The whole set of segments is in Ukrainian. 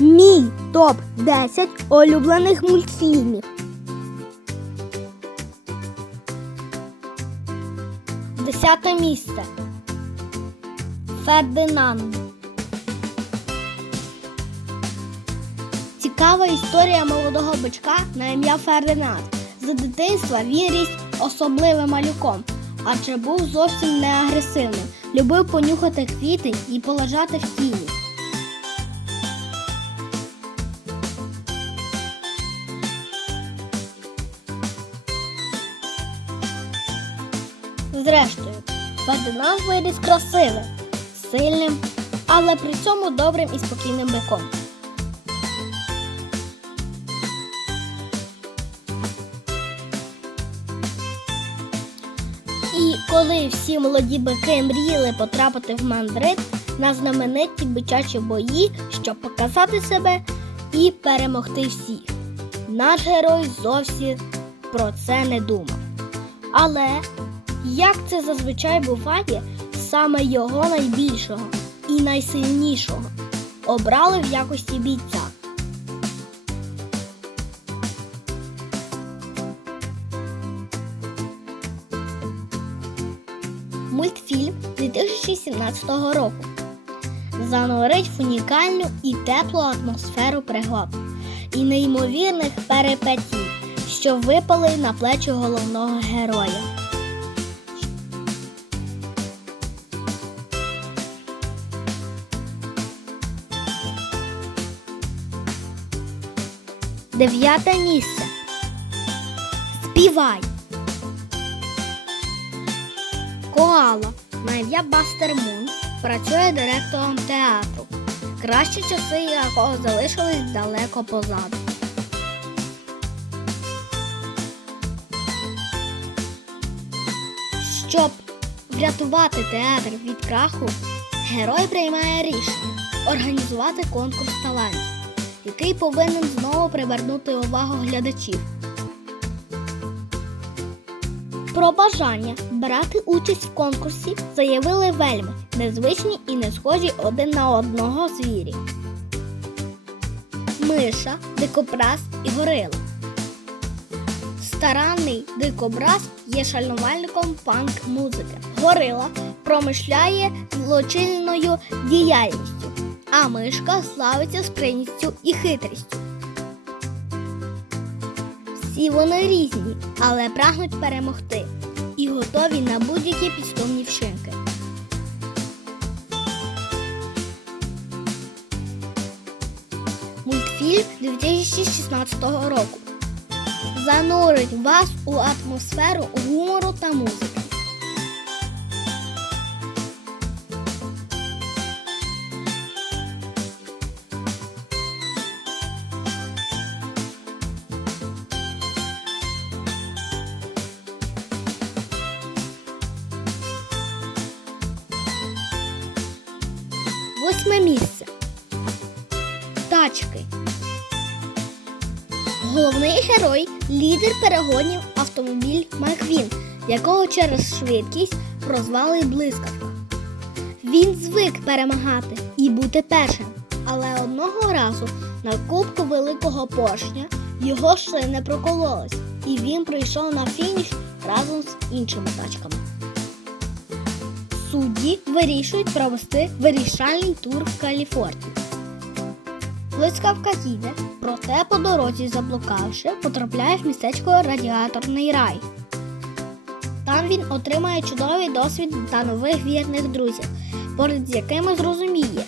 Мій топ 10 улюблених мультфільмів. Десяте місце. Фердинанд. Цікава історія молодого бичка на ім'я Фердинанд. З дитинства він ріс особливим малюком, адже був зовсім не агресивним. Любив понюхати квіти і полежати в тіні. Зрештою, Фердинанд виріс красивим, сильним, але при цьому добрим і спокійним биком. І коли всі молоді бики мріяли потрапити в мандрит на знамениті бичачі бої, щоб показати себе і перемогти всіх, наш герой зовсім про це не думав. Але, як це зазвичай буває, саме його найбільшого і найсильнішого обрали в якості бійця. Мультфільм 2017 року занурить в унікальну і теплу атмосферу пригод і неймовірних перипетій, що випали на плечі головного героя. Дев'яте місце. Співай. Коала на ім'я Бастер Мун працює директором театру. Кращі часи якого залишились далеко позаду. Щоб врятувати театр від краху, герой приймає рішення організувати конкурс талантів, який повинен знову привернути увагу глядачів. Про бажання брати участь в конкурсі заявили вельми незвичні і не схожі один на одного звірі. Миша, дикобраз і горила. Старанний дикобраз є шанувальником панк-музики. Горила промишляє злочинною діяльністю, а мишка славиться сприйністю і хитрістю. Всі вони різні, але прагнуть перемогти і готові на будь-які підступні вчинки. Мультфільм 2016 року занурить вас у атмосферу гумору та музики. Восьме місце. Тачки. Головний герой лідер перегонів автомобіль Маквін, якого через швидкість прозвали блискавка. Він звик перемагати і бути першим, але одного разу на кубку великого поршня його шини прокололись, і він прийшов на фініш разом з іншими тачками. Судді вирішують провести вирішальний тур в Каліфорнії. Блискавка їде, проте по дорозі заблукавши, потрапляє в містечко Радіаторний рай. Там він отримає чудовий досвід та нових вірних друзів, поряд з якими зрозуміє,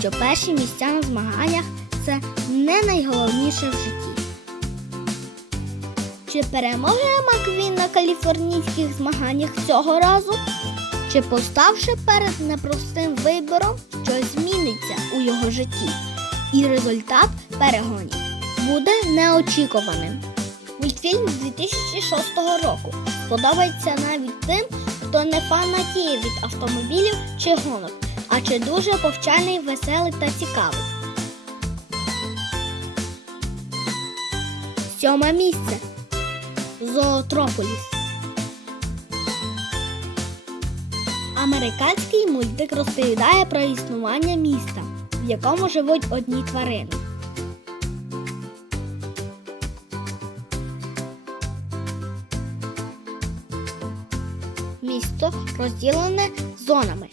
що перші місця на змаганнях це не найголовніше в житті. Чи переможе Маквін на каліфорнійських змаганнях цього разу? Чи поставши перед непростим вибором, щось зміниться у його житті, і результат перегонів буде неочікуваним. Мультфільм 2006 року подобається навіть тим, хто не фанатіє від автомобілів чи гонок, а чи дуже повчальний, веселий та цікавий. Сьоме місце. Зоотрополіс. Американський мультик розповідає про існування міста, в якому живуть одні тварини. Місто розділене зонами.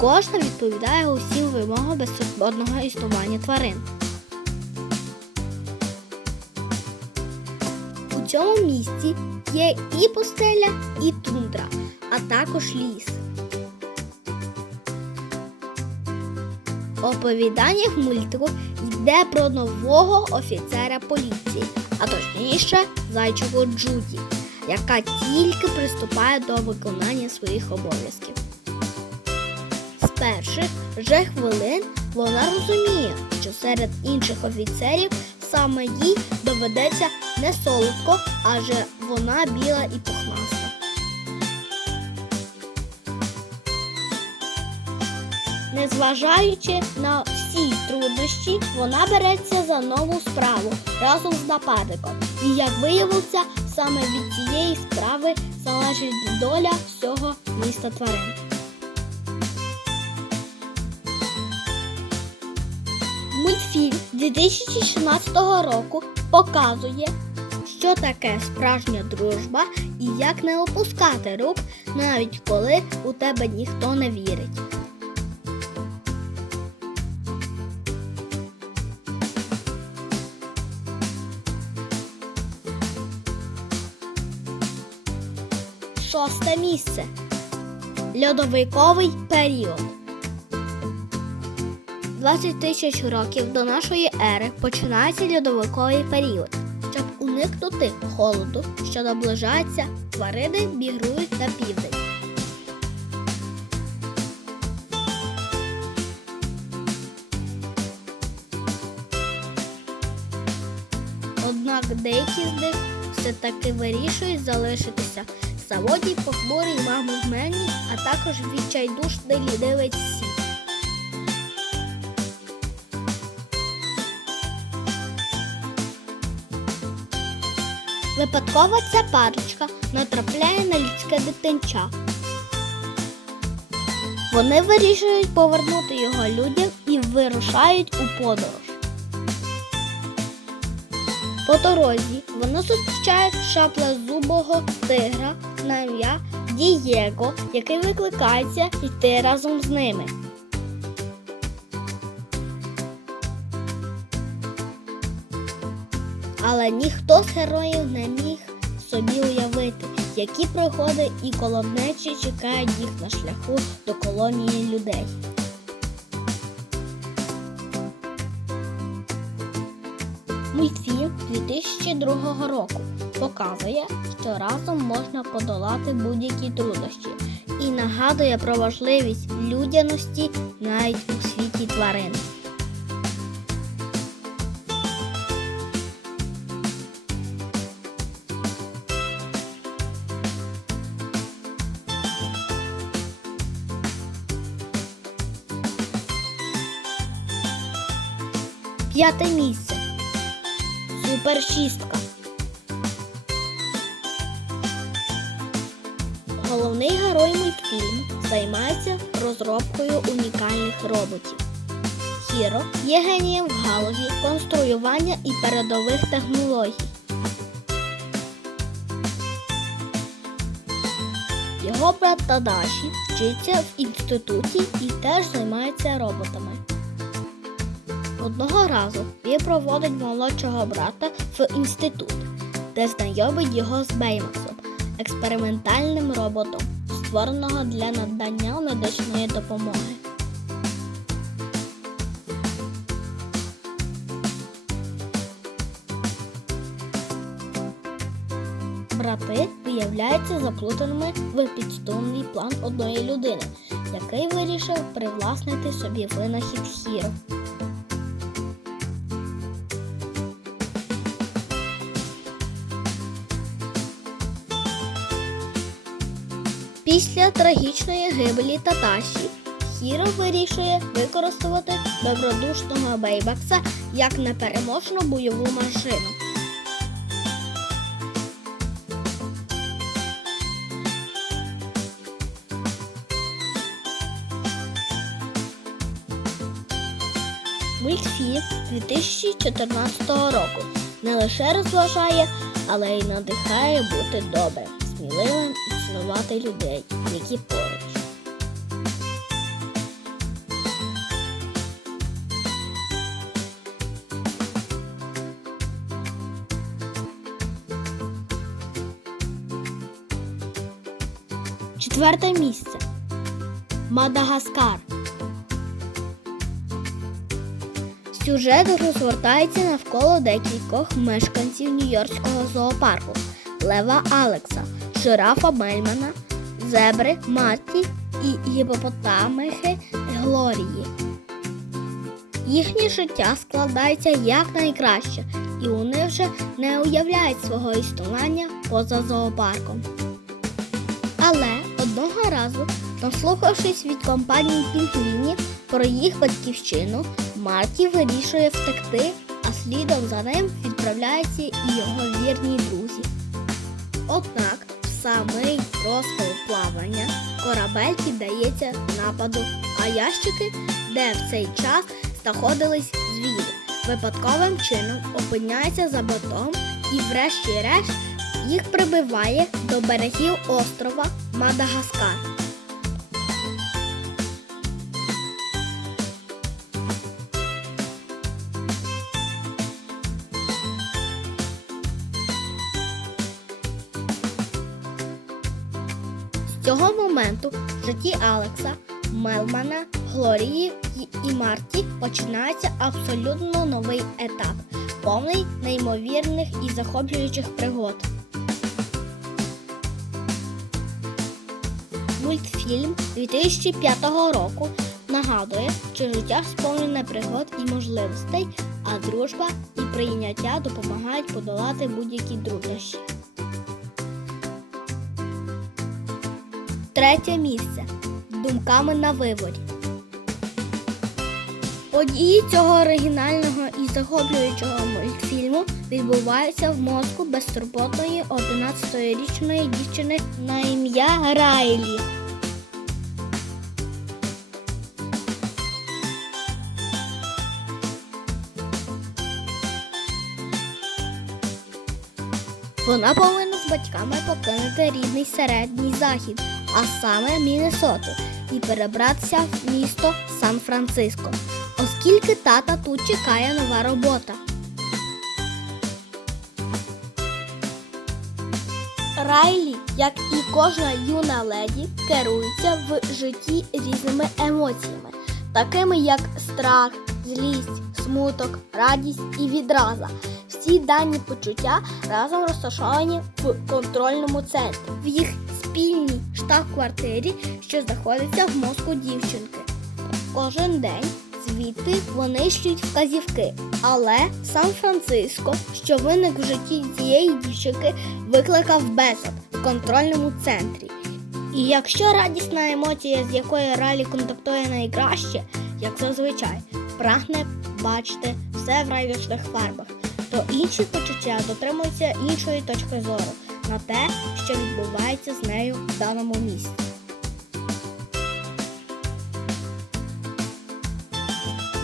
Кожна відповідає усім вимогам безсвободного існування тварин. У цьому місті є і пустеля, і тундра, а також ліс. Оповідання в мультику йде про нового офіцера поліції, а точніше зайчику Джуді, яка тільки приступає до виконання своїх обов'язків. З перших же хвилин вона розуміє, що серед інших офіцерів саме їй доведеться не солодко, адже вона біла і пухнаста. Незважаючи на всі труднощі, вона береться за нову справу разом з нападником. І як виявилося, саме від цієї справи залежить доля всього міста тварин. Мультфільм 2016 року показує, що таке справжня дружба і як не опускати рук, навіть коли у тебе ніхто не вірить. Шосте місце. Льодовиковий період. 20 тисяч років до нашої ери починається льодовиковий період. Щоб уникнути холоду, що наближається, тварини мігрують на південь. Однак деякі з них все-таки вирішують залишитися самотній похмурий мами в мені, а також відчайдушний лінивець сі. Випадково ця парочка натрапляє на людське дитинча. Вони вирішують повернути його людям і вирушають у подорож. По дорозі вони зустрічають шаплезубого тигра на ім'я Дієго, який викликається йти разом з ними. Але ніхто з героїв не міг собі уявити, які пригоди і колоднечі чекають їх на шляху до колонії людей. Мультфільм 2002 року показує, що разом можна подолати будь-які труднощі і нагадує про важливість людяності навіть у світі тварин. П'яте місце. Супершістка. Головний герой мультфільму займається розробкою унікальних роботів. Хіро є генієм в галузі конструювання і передових технологій. Його брат Тадаші вчиться в інституті і теж займається роботами. Одного разу він проводить молодшого брата в інститут, де знайомить його з Беймаксом, експериментальним роботом, створеного для надання медичної допомоги. Брати виявляються заплутаними в підступний план одної людини, який вирішив привласнити собі винахід Хіро. Після трагічної гибелі Таташі Хіро вирішує використати добродушного Бейбакса як непереможну бойову машину. Мультфільм 2014 року не лише розважає, але й надихає бути добрим, сміливим і людей, які поруч. Четверте місце. Мадагаскар. Сюжет розгортається навколо декількох мешканців Нью-Йоркського зоопарку Лева Алекса, жирафа Мельмана, зебри Марті і гіпопотамихи Глорії. Їхнє життя складається якнайкраще, і вони вже не уявляють свого існування поза зоопарком. Але одного разу, наслухавшись від компанії пінгвінів про їх батьківщину, Марті вирішує втекти, а слідом за ним відправляються і його вірні друзі. Однак самий розпал плавання корабель піддається нападу, а ящики, де в цей час знаходились звірі, випадковим чином опиняються за бортом і, врешті-решт, їх прибиває до берегів острова Мадагаскар. Цього моменту в житті Алекса, Мелмана, Глорії і- Марті починається абсолютно новий етап, повний неймовірних і захоплюючих пригод. Мультфільм 2005 року нагадує, що життя сповнене пригод і можливостей, а дружба і прийняття допомагають подолати будь-які труднощі. Третє місце. Думками на виворі. Події цього оригінального і захоплюючого мультфільму відбуваються в мозку безтурботної 11-річної дівчини на ім'я Райлі. Вона повинна з батьками покинути рідний середній захід, а саме Міннесоту, і перебратися в місто Сан-Франциско, оскільки тата тут чекає нова робота. Райлі, як і кожна юна леді, керується в житті різними емоціями, такими як страх, злість, смуток, радість і відраза. Всі дані почуття разом розташовані в контрольному центрі в їх спільній штаб-квартирі, що знаходиться в мозку дівчинки. Кожен день звідти вони шлють вказівки, але Сан-Франциско, що виник в житті цієї дівчинки, викликав безлад в контрольному центрі. І якщо радісна емоція, з якою Ралі контактує найкраще, як зазвичай, прагне бачити все в райдужних фарбах, то інші почуття дотримуються іншої точки зору на те, що відбувається з нею в даному місці.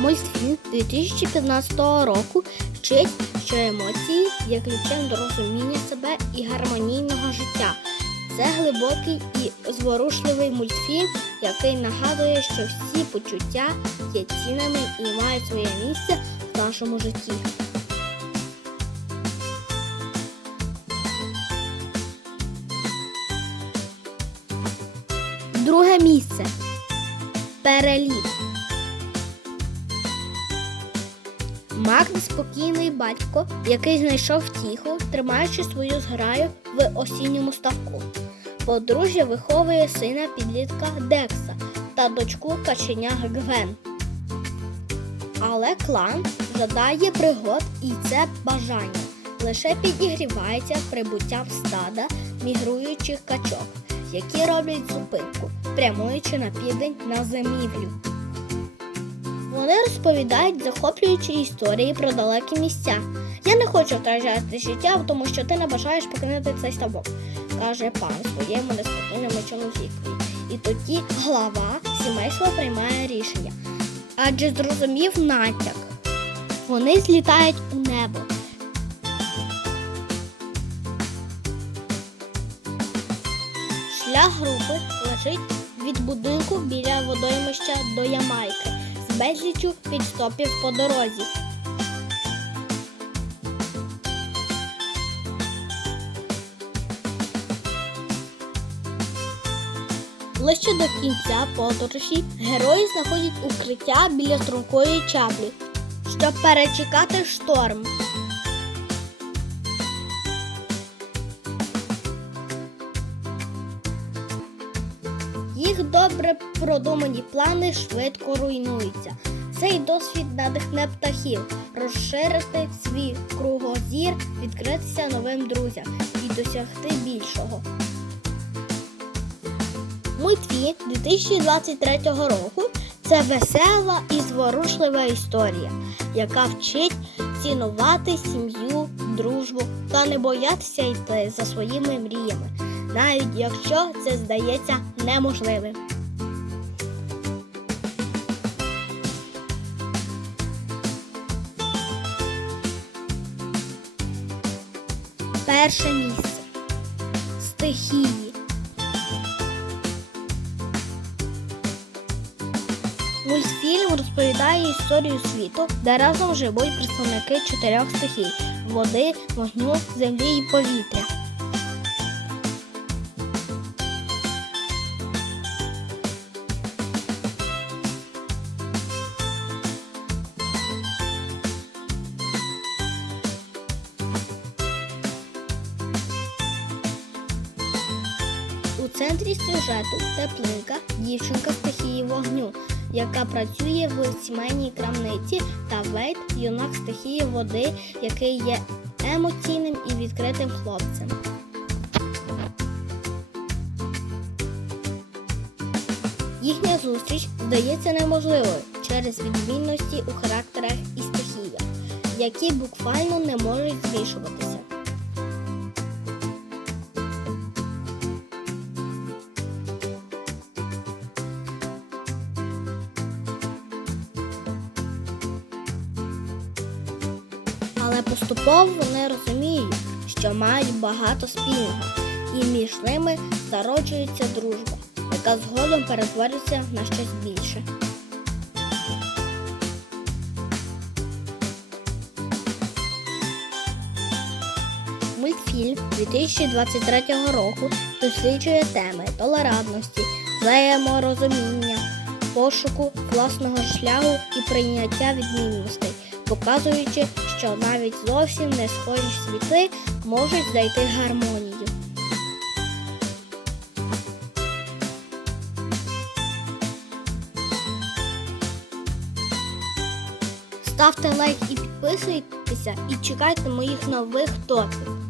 Мультфільм 2015 року вчить, що емоції є ключем до розуміння себе і гармонійного життя. Це глибокий і зворушливий мультфільм, який нагадує, що всі почуття є цінними і мають своє місце в нашому житті. Друге місце. Переліт. Мак спокійний батько, який знайшов втіху, тримаючи свою зграю в осінньому ставку. Подружжя виховує сина підлітка Декса та дочку каченя Гвен. Але клан жадає пригод і це бажання лише підігрівається прибуттям стада мігруючих качок, які роблять зупинку, прямуючи на південь на зимівлю. Вони розповідають захоплюючі історії про далекі місця. Я не хочу втрачати життя, тому що ти не бажаєш покинути цей ставок, каже пан своєму неспокійному чоловікові. І тоді глава сімейства приймає рішення. Адже зрозумів натяк. Вони злітають у небо. Ця група лежить від будинку біля водоймища до Ямайки з безліччю підстопів по дорозі. Ближче до кінця подорожі герої знаходять укриття біля стрункої чаплі, щоб перечекати шторм. Добре продумані плани швидко руйнуються. Цей досвід надихне птахів розширити свій кругозір, відкритися новим друзям і досягти більшого. Мультфі 2023 року це весела і зворушлива історія, яка вчить цінувати сім'ю, дружбу та не боятися йти за своїми мріями, навіть якщо це здається неможливим. Перше місце. Стихії. Мультфільм розповідає історію світу, де разом живуть представники чотирьох стихій води, вогню, землі і повітря. Центрі сюжету теплинка, дівчинка стихії вогню, яка працює в сімейній крамниці, та Вейт, юнак стихії води, який є емоційним і відкритим хлопцем. Їхня зустріч здається неможливою через відмінності у характерах і стихіях, які буквально не можуть змішуватися. Але вони розуміють, що мають багато спільного, і між ними зароджується дружба, яка згодом перетворюється на щось більше. Мультфільм 2023 року досліджує теми толерантності, взаєморозуміння, пошуку власного шляху і прийняття відмінностей, показуючи, що навіть зовсім не схожі світи можуть знайти гармонію. Ставте лайк і підписуйтеся, і чекайте моїх нових топів.